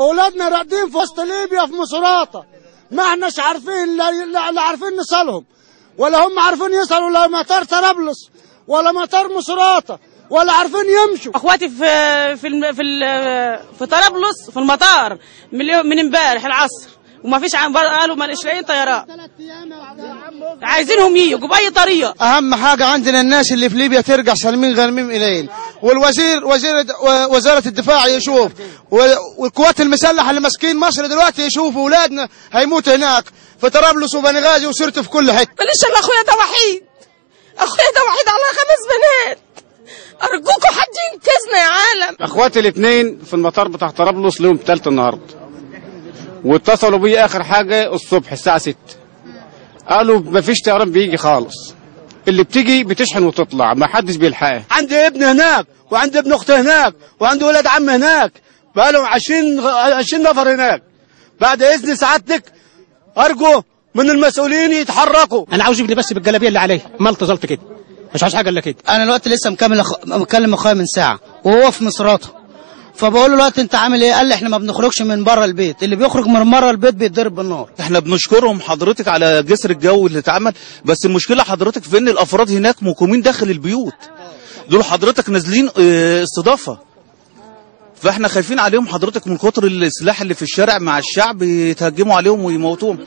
اولادنا راقدين في وسط ليبيا في مصراته، ما احناش عارفين لا عارفين نصلهم، ولا هم عارفين يصلوا لا مطار طرابلس ولا مطار مصراته، ولا عارفين يمشوا. اخواتي في طرابلس في المطار من امبارح العصر، وما فيش قالوا ما لاقيين طيران، عايزينهم يجوا باي طريقه. اهم حاجه عندنا الناس اللي في ليبيا ترجع سالمين غانمين الينا، وزاره الدفاع يشوف، والقوات المسلحه اللي ماسكين مصر دلوقتي يشوفوا اولادنا هيموتوا هناك في طرابلس وبنغازي وسرت في كل حته. معلش انا اخويا ده وحيد، اخويا ده وحيد على 5 بنات، ارجوكوا حد ينقذنا يا عالم. اخواتي الاثنين في المطار بتاع طرابلس لهم ثالث النهارده، واتصلوا بي اخر حاجه الصبح الساعه 6، قالوا ما فيش طيران بيجي خالص، اللي بتيجي بتشحن وتطلع، ما حدش بيلحقها. عندي ابن هناك، وعندي ابن اختي هناك، وعندي ولاد عم هناك، بقالهم 20 نفر هناك. بعد اذن سعادتك ارجو من المسؤولين يتحركوا. انا عاوز ابني بس بالجلابيه اللي عليه، ما التزلت كده، مش عايز حاجه الا كده. انا الوقت لسه مكلم اخويا من ساعه وهو في مصراته، فبقول له الوقت انت عامل ايه؟ قال لي احنا ما بنخرجش من بره البيت، اللي بيخرج من بره البيت بيتضرب بالنار. احنا بنشكرهم حضرتك على جسر الجو اللي اتعمل، بس المشكله حضرتك في ان الافراد هناك مقيمين داخل البيوت، دول حضرتك نازلين استضافه، فاحنا خايفين عليهم حضرتك من كتر السلاح اللي في الشارع مع الشعب يتهجموا عليهم ويموتوهم.